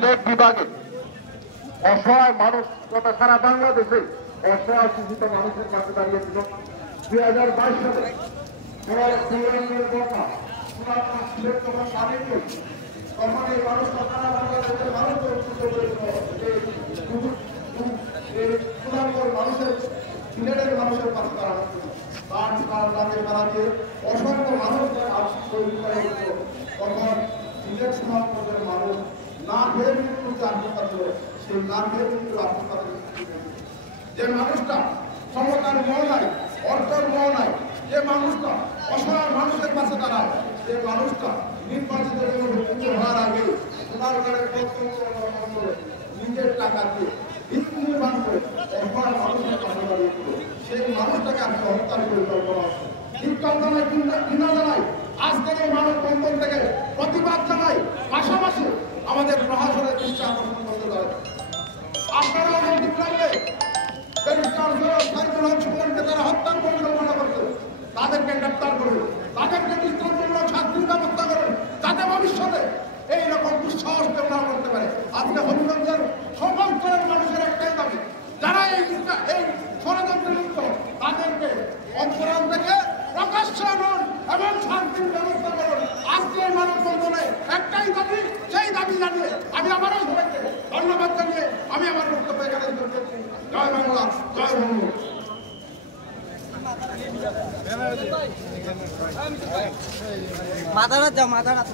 সিলেট বিভাগে অসহায় মানুষ তথা সারা বাংলাদেশে অসহায় শিক্ষিত মানুষের কাছে দাঁড়িয়েছিল 2022 সালে সিলেট যখন পানিনি তখন এই মানুষটা সারা বাংলাদেশের মানুষের মানুষের সিলেটের মানুষের পাশে দাঁড়ানো অসংখ্য মানুষ তখন সিলেট সমাজের মানুষ না খেয়ে মৃত্যুতে আত্মহত্যা করে সেই না খেয়ে মৃত্যুর আত্মহত্যা যে মানুষটা ক্ষমতার মোহ নাই অর্থের মোহ নাই যে মানুষটা অসহায় মানুষের পাশে দাঁড়ায় যে মানুষটা নির্বাচিত হওয়ার আগে ওনার ঘরে নিজের টাকা দিয়ে ভিত্তি নির্মাণ করে অসহায় মানুষের পাশে দাঁড়িয়েছিল সেই মানুষটাকে আজকে হত্যার পরিকল্পনা শীতকাল জানাই কিনা জানাই আজকের এই মানব বন্ধন থেকে প্রতিবাদ জানাই পাশাপাশি আমাদের প্রশাসনের দৃষ্টি আকর্ষণ করতে পারে আপনারা তারা হত্যার পরিকল্পনা করছে তাদেরকে গ্রেপ্তার করবে তাদেরকে দৃষ্টান্তমূলক শাস্তির ব্যবস্থা করবে যাতে ভবিষ্যতে এইরকম দুঃসাহস না করতে পারে আজকে হবিগঞ্জের সকল স্তরের মানুষের একটাই দাবি যারা এই ষড়যন্ত্রে লিপ্ত তাদেরকে অপরাধ থেকে প্রকাশ্যে আনুন এবং শান্তির ব্যবস্থা করুন আজকে মানববন্ধনে একটাই দাবি সেই দাবি জানিয়ে আমি আমারও সবাইকে ধন্যবাদ জানিয়ে আমি আমার বক্তব্য এখানে করছি জয় বাংলা জয় বঙ্গ মাদারাত যাও মাদারাত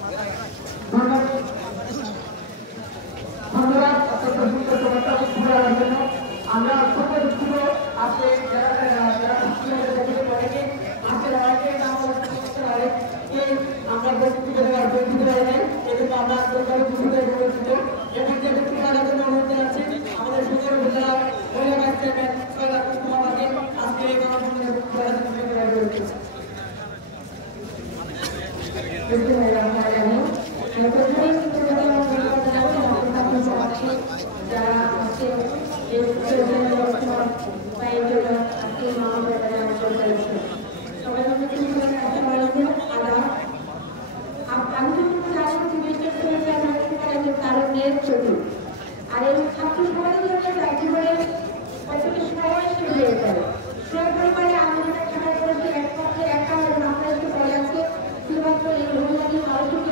আমরা সকল ছিল আপনি আমরা বক্তব্য এজন্য আমরা এবং যে বক্তব্য অনুরোধ আছে আমাদের সকল উপজেলা মহিলা ভাইস চেয়ারম্যান সৈয়দ কুমারকে আজকে এই আর এই ছাত্র সমাজের জন্য জীবনে কতটি সময় শুরু হয়ে যাবে সেই পরিমাণে আন্দোলনের খেলা করেছে একমাত্র একা আমরা একটু পরে আছে শুধুমাত্র এই মহিলাদের মানুষকে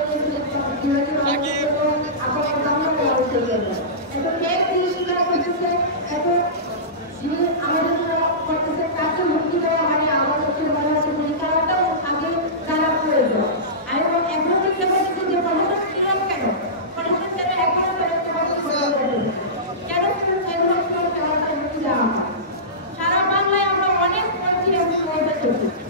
এখন মেয়ে শিক্ষা করতেছে এখন আমাদের করতেছে কাছে মুক্তি দেওয়া মানে আমার কাছে মনে হচ্ছে পরীক্ষাটাও আগে তারা প্রয়োজন আর এখনো দেখতে পাচ্ছি যে প্রশাসন ছিলাম কেন প্রশাসন কেন এখনো সারা বাংলায় আমরা অনেক পরীক্ষা